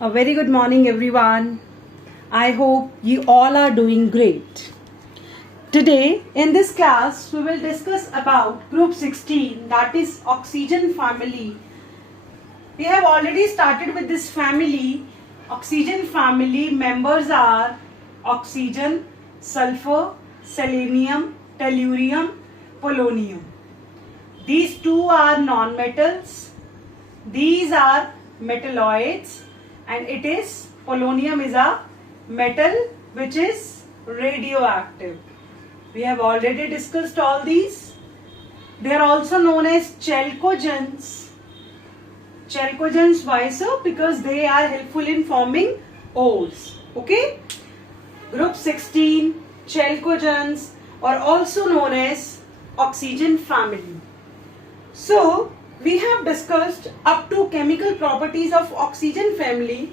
A very good morning, everyone. I hope you all are doing great. Today, in this class, we will discuss about group 16, that is oxygen family. We have already started with this family. Oxygen family members are oxygen, sulfur, selenium, tellurium, polonium. These two are non-metals. These are metalloids, and it is polonium is a metal which is radioactive. We have already discussed all these. They are also known as chalcogens. Chalcogens, why so? Because they are helpful in forming ores. Okay? Group 16 chalcogens are also known as oxygen family. So, we have discussed up to chemical properties of oxygen family.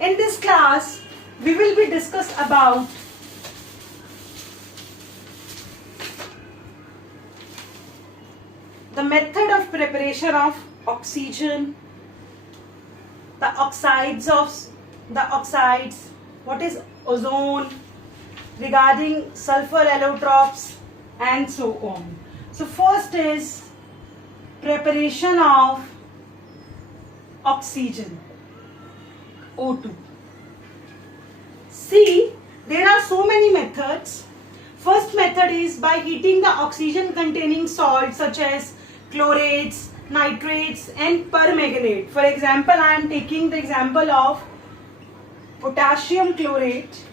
In this class, we will be discuss about the method of preparation of oxygen, the oxides, what is ozone, regarding sulfur allotropes, and so on. So first is preparation of oxygen, O2. See, there are so many methods. First method is by heating the oxygen containing salts such as chlorates, nitrates and permanganate. For example, I am taking the example of potassium chlorate.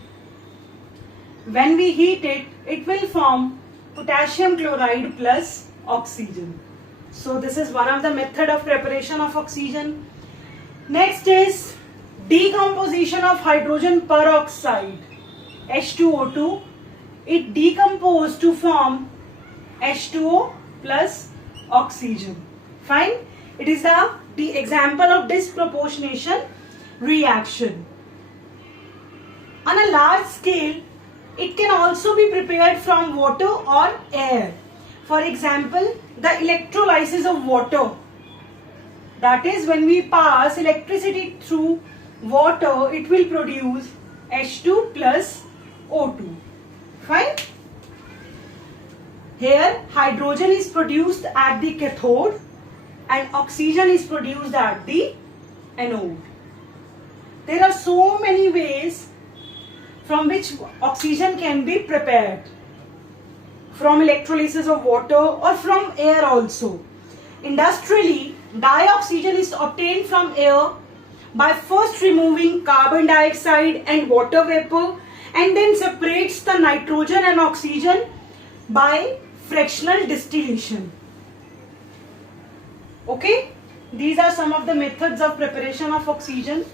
When we heat it, it will form potassium chloride plus oxygen. So this is one of the method of preparation of oxygen. Next is decomposition of hydrogen peroxide, H2O2. It decomposes to form H2O plus oxygen. Fine. It is the example of disproportionation reaction. On a large scale, it can also be prepared from water or air. For example, the electrolysis of water. That is, when we pass electricity through water, it will produce H2 plus O2. Fine. Here, hydrogen is produced at the cathode and oxygen is produced at the anode. There are so many ways from which oxygen can be prepared. From electrolysis of water or from air also. Industrially, dioxygen is obtained from air by first removing carbon dioxide and water vapor and then separates the nitrogen and oxygen by fractional distillation. Okay, these are some of the methods of preparation of oxygen.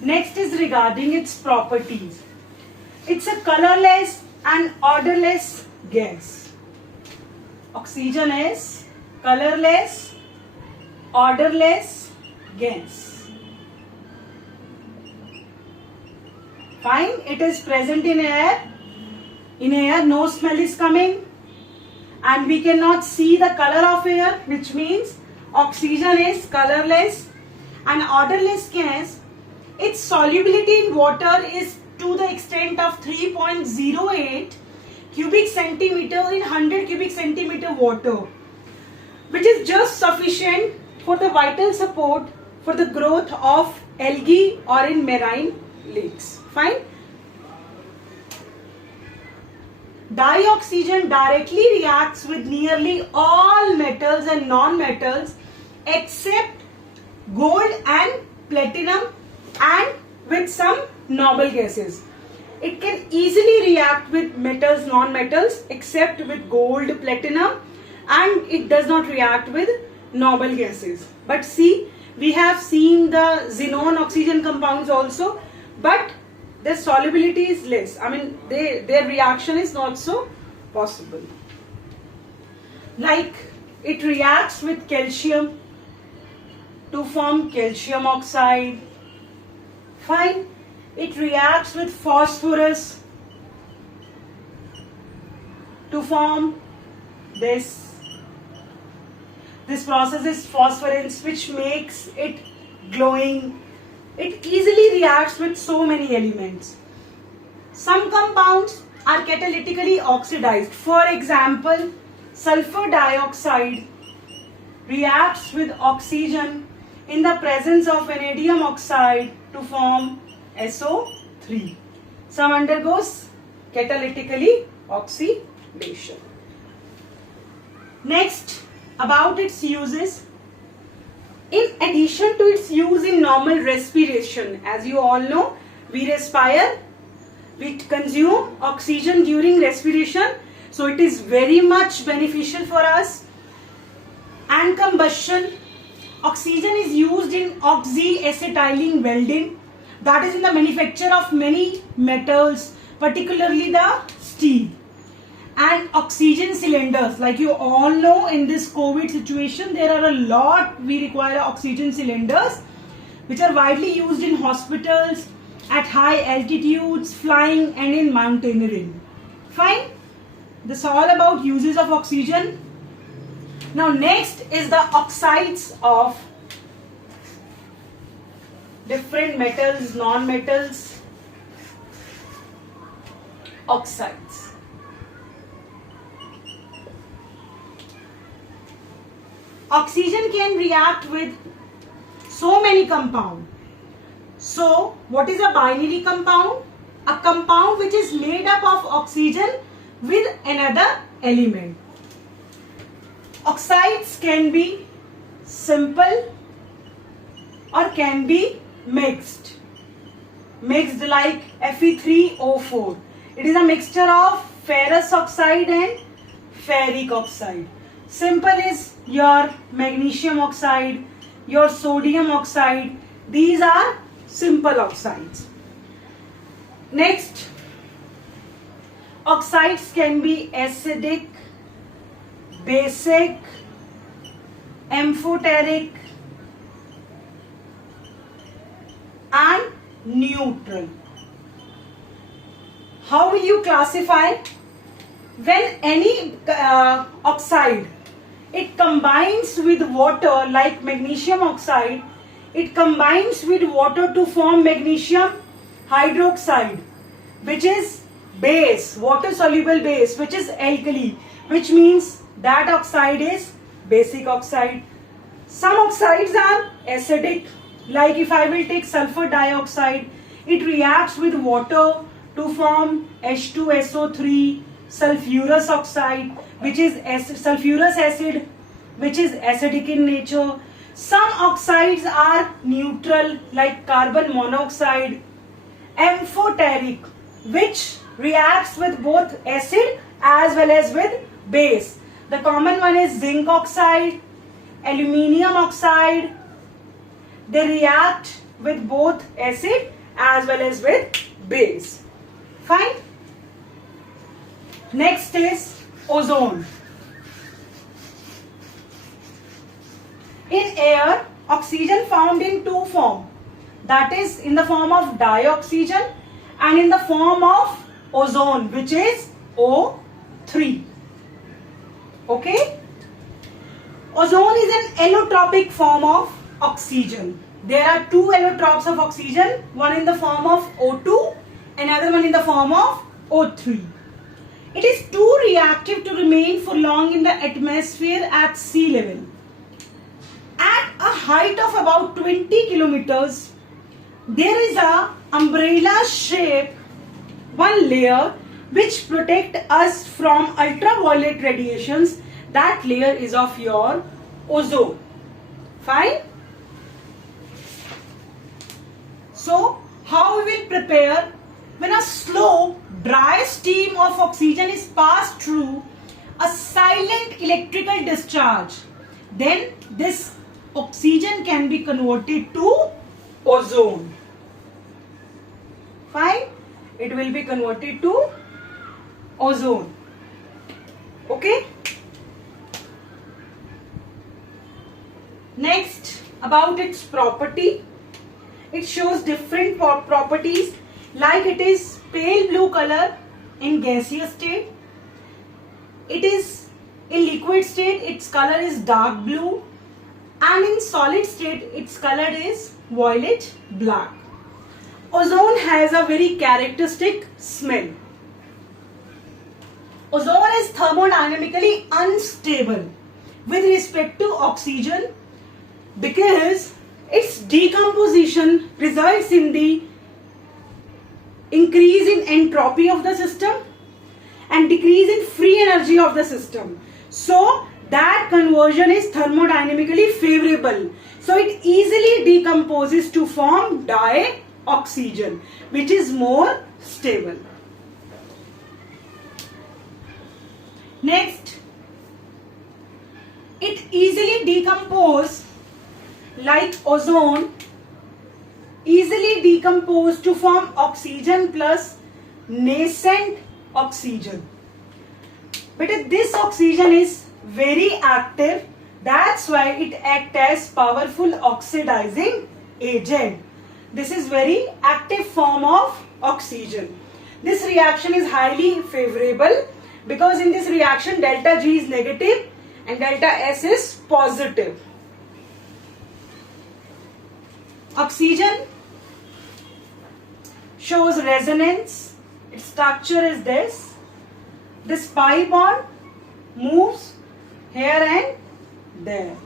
Next is regarding its properties. It's a colorless and odorless gas. Oxygen is colorless, odorless gas. Fine, it is present in air. In air, no smell is coming and we cannot see the color of air, which means oxygen is colorless and odorless gas. Its solubility in water is to the extent of 3.08 cubic centimeter in 100 cubic centimeter water, which is just sufficient for the vital support for the growth of algae or in marine lakes. Fine. Dioxygen directly reacts with nearly all metals and non-metals except gold and platinum and with some noble gases. It can easily react with metals, non-metals except with gold, platinum, and it does not react with noble gases. But see, we have seen the xenon oxygen compounds also, but their solubility is less. I mean, their reaction is not so possible. Like, it reacts with calcium to form calcium oxide. Fine. It reacts with phosphorus to form this. This process is phosphorence, which makes it glowing. It easily reacts with so many elements. Some compounds are catalytically oxidized. For example, sulfur dioxide reacts with oxygen in the presence of vanadium oxide to form SO3. Some undergoes catalytically oxidation. Next, about its uses. In addition to its use in normal respiration, as you all know, we respire, we consume oxygen during respiration, so it is very much beneficial for us. And combustion, oxygen is used in oxyacetylene welding, that is in the manufacture of many metals, particularly the steel. And oxygen cylinders, like you all know, in this COVID situation there are a lot, we require oxygen cylinders which are widely used in hospitals, at high altitudes, flying and in mountaineering. Fine, this is all about uses of oxygen. Now next is the oxides of different metals, non-metals, oxides. Oxygen can react with so many compounds. So, what is a binary compound? A compound which is made up of oxygen with another element. Oxides can be simple or can be mixed. Mixed like Fe3O4. It is a mixture of ferrous oxide and ferric oxide. Simple is your magnesium oxide, your sodium oxide. These are simple oxides. Next, oxides can be acidic, basic, amphoteric and neutral. How will you classify? When any oxide, it combines with water, like magnesium oxide, it combines with water to form magnesium hydroxide, which is base, water soluble base, which is alkali, which means that oxide is basic oxide. Some oxides are acidic, like if I will take sulfur dioxide, it reacts with water to form H2SO3, sulfurous oxide, which is sulfurous acid, which is acidic in nature. Some oxides are neutral, like carbon monoxide, amphoteric, which reacts with both acid as well as with base. The common one is zinc oxide, aluminium oxide. They react with both acid as well as with base. Fine. Next is ozone. In air, oxygen found in two forms, that is in the form of dioxygen and in the form of ozone, which is O3. Okay? Ozone is an allotropic form of oxygen. There are two allotropes of oxygen, one in the form of O2, another one in the form of O3. It is too reactive to remain for long in the atmosphere at sea level. At a height of about 20 kilometers, there is a umbrella shape, one layer which protect us from ultraviolet radiations. That layer is of your ozone. Fine. So, how we will prepare? When a slow, dry stream of oxygen is passed through a silent electrical discharge, then this oxygen can be converted to ozone. Fine? It will be converted to ozone. Okay? Next, about its property. It shows different properties, like it is pale blue color in gaseous state. It is in liquid state, its color is dark blue, and in solid state its color is violet black. ozone has a very characteristic smell. Ozone is thermodynamically unstable with respect to oxygen because its decomposition results in the increase in entropy of the system and decrease in free energy of the system. So that conversion is thermodynamically favorable. So it easily decomposes to form dioxygen, which is more stable. Next, it easily decomposes like ozone, easily decompose to form oxygen plus nascent oxygen. But this oxygen is very active, that's why it acts as powerful oxidizing agent. This is very active form of oxygen. This reaction is highly favorable because in this reaction delta G is negative and delta S is positive. Oxygen shows resonance. Its structure is this. This pi bond moves here and there.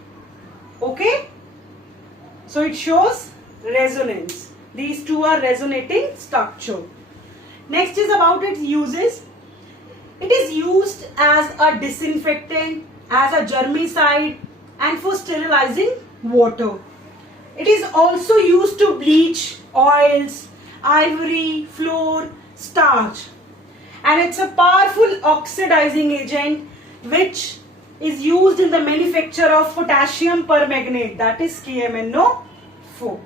Okay? So it shows resonance. These two are resonating structure. Next is about its uses. It is used as a disinfectant, as a germicide, and for sterilizing water. It is also used to bleach oils, ivory, flour, starch. And it's a powerful oxidizing agent which is used in the manufacture of potassium permanganate, that is KMNO4. So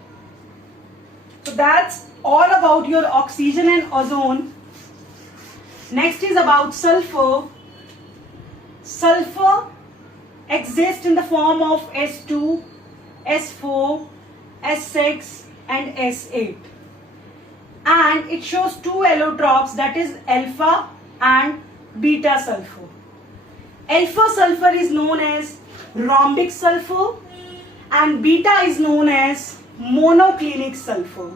that's all about your oxygen and ozone. Next is about sulfur. Sulfur exists in the form of S2, S4, S6 and S8. And it shows two allotropes, that is alpha and beta sulfur. Alpha sulfur is known as rhombic sulfur and beta is known as monoclinic sulfur.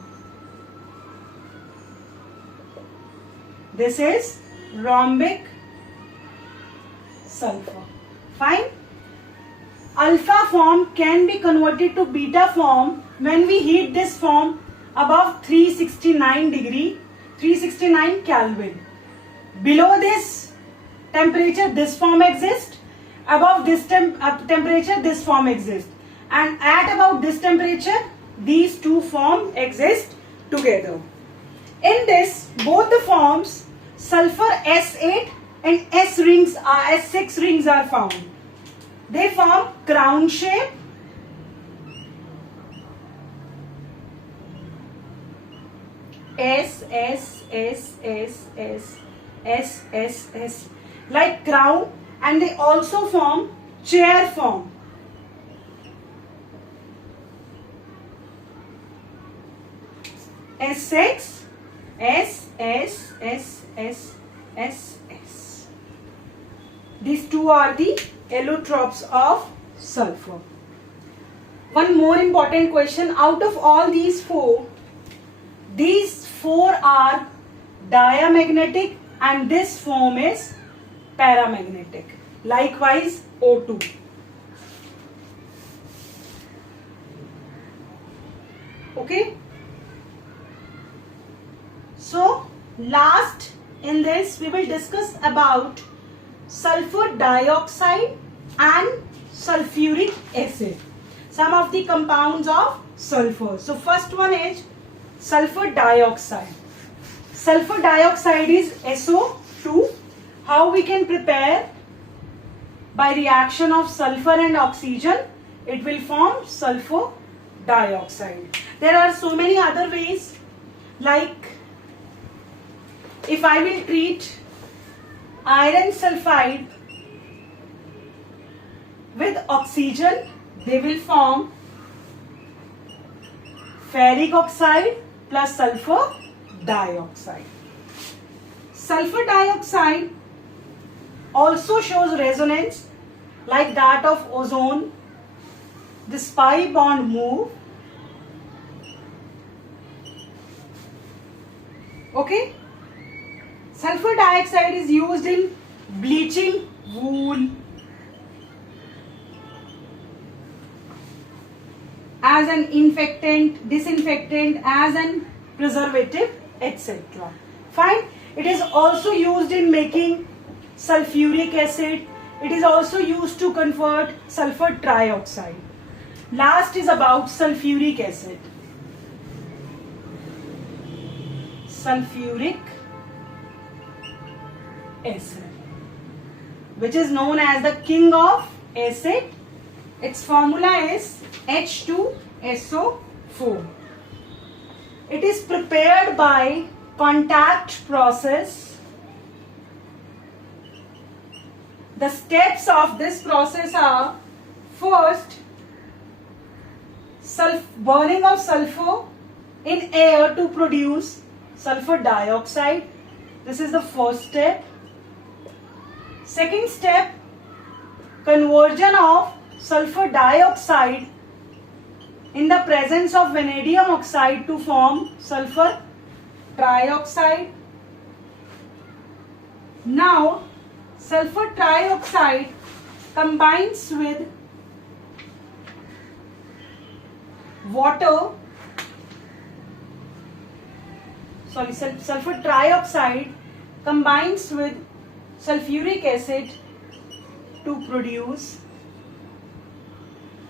This is rhombic sulfur. Fine. Alpha form can be converted to beta form when we heat this form above 369 degree, 369 Kelvin. Below this temperature, this form exists. Above this temperature, this form exists. And at about this temperature, these two forms exist together. In this, both the forms, sulfur S8 and S6 rings are found. They form crown shape. S, S, S, S, S, S, S, S, like crown, and they also form chair form. S6, S, S, S, S, S, S. These two are the allotropes of sulfur. One more important question, out of all these four are diamagnetic and this form is paramagnetic. Likewise O2. Okay. So last in this we will discuss about sulfur dioxide and sulfuric acid. Some of the compounds of sulfur. So first one is sulfur dioxide. Sulfur dioxide is SO2. How we can prepare? By reaction of sulfur and oxygen, it will form sulfur dioxide. There are so many other ways, like if I will treat iron sulfide with oxygen, they will form ferric oxide plus sulfur dioxide. Sulfur dioxide also shows resonance like that of ozone. This pi bond move Okay. Sulfur dioxide is used in bleaching wool, as an infectant, disinfectant, as an preservative, etc. Fine. It is also used in making sulfuric acid. It is also used to convert sulfur trioxide. Last is about sulfuric acid. Sulfuric acid, which is known as the king of acid. Its formula is H2SO4. It is prepared by contact process. The steps of this process are: first, burning of sulfur in air to produce sulfur dioxide. This is the first step. Second step, conversion of sulfur dioxide in the presence of vanadium oxide to form sulfur trioxide. Now, sulfur trioxide combines with sulfur trioxide combines with sulfuric acid to produce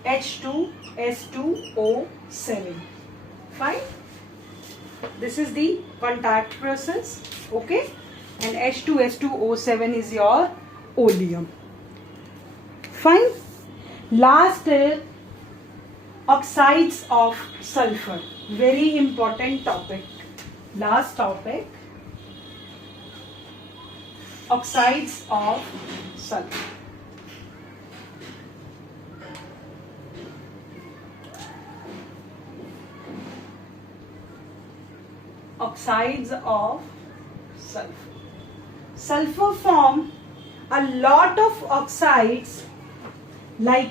H2S2O7. Fine. This is the contact process. Okay. And H2S2O7 is your oleum. Fine. Last is oxides of sulfur. Very important topic. Last topic. Oxides of sulfur. Oxides of sulfur. Sulfur form a lot of oxides like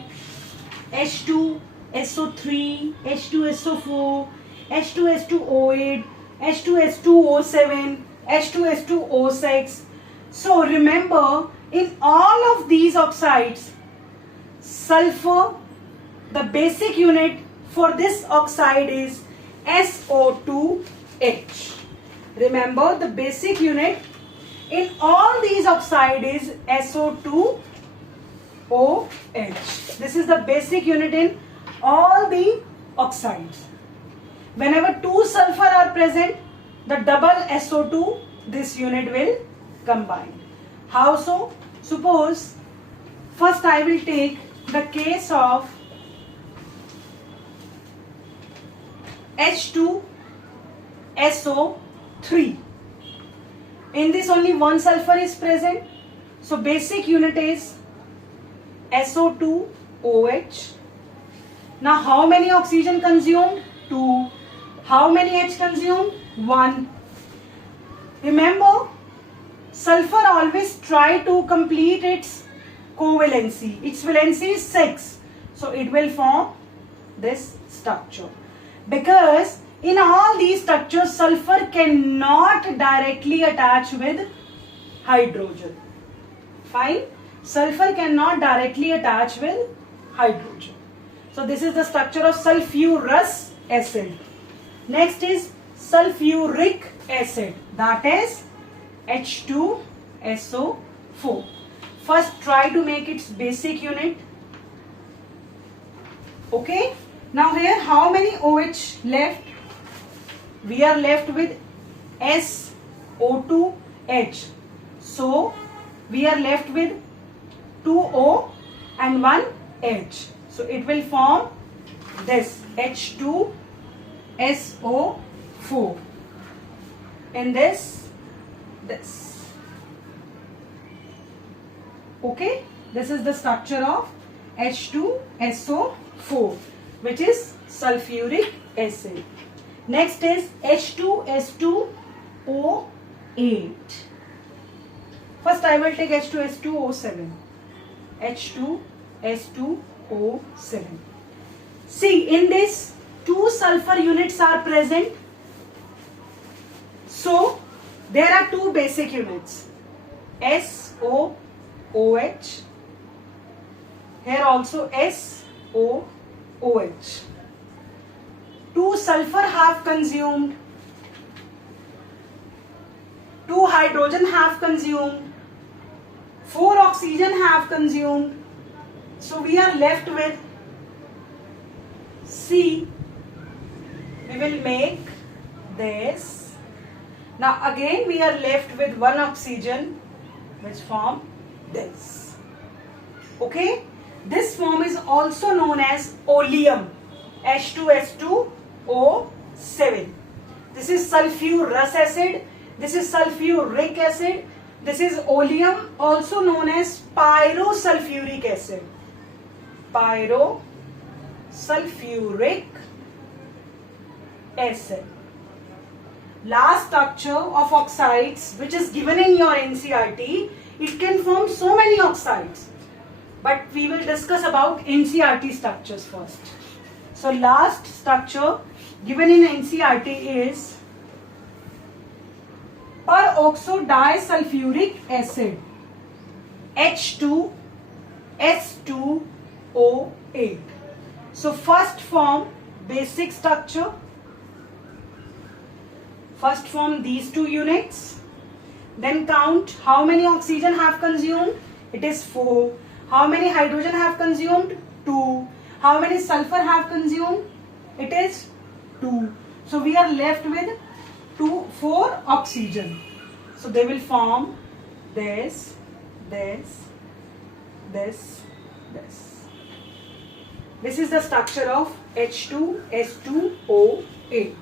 H2SO3, H2SO4, H2S2O8, H2S2O7, H2S2O6. So remember, in all of these oxides, sulfur, the basic unit for this oxide is SO2H. Remember, the basic unit in all these oxides is SO2OH. This is the basic unit in all the oxides. Whenever two sulfur are present, the double SO2, this unit will combine. How so? Suppose, first I will take the case of H2SO3. In this only one sulfur is present. So basic unit is SO2OH. Now how many oxygen consumed? 2. How many H consumed? 1. Remember, sulfur always try to complete its covalency. Its valency is 6. So it will form this structure. Because in all these structures, sulfur cannot directly attach with hydrogen. Fine? Sulfur cannot directly attach with hydrogen. So this is the structure of sulfurous acid. Next is sulfuric acid. That is H2SO4. First try to make its basic unit. Okay. Now here how many OH left? We are left with SO2H. So we are left with 2 O and 1 H. So it will form this H2SO4. And this. Okay. This is the structure of H2SO4, which is sulfuric acid. Next is H2S2O8. First I will take H2S2O7. H2S2O7. See, in this 2 sulfur units are present. So There are two basic units, SOOH. Here also SOOH. 2 sulfur have consumed, 2 hydrogen have consumed, 4 oxygen have consumed. So we are left with C. We will make this. Now again we are left with 1 oxygen, which form this. Okay? This form is also known as oleum, H2S2O7. This is sulfurous acid. This is sulfuric acid. This is oleum, also known as pyrosulfuric acid. Pyrosulfuric acid. Last structure of oxides, which is given in your NCERT, it can form so many oxides. But we will discuss about NCERT structures first. So last structure given in NCERT is peroxodisulfuric acid, H2S2O8. So first form, basic structure. First form these 2 units. Then count how many oxygen have consumed. It is 4. How many hydrogen have consumed? 2. How many sulfur have consumed? It is 2. So we are left with 4 oxygen. So they will form this. This is the structure of H2S2O8.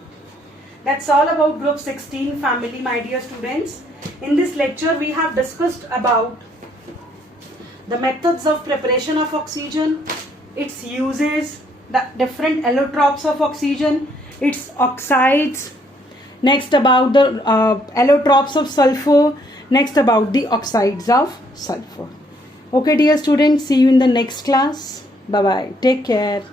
That's all about group 16 family, my dear students. In this lecture we have discussed about the methods of preparation of oxygen, its uses, the different allotropes of oxygen, its oxides, next about the allotropes of sulfur, next about the oxides of sulfur. Okay dear students, see you in the next class. Bye bye. Take care.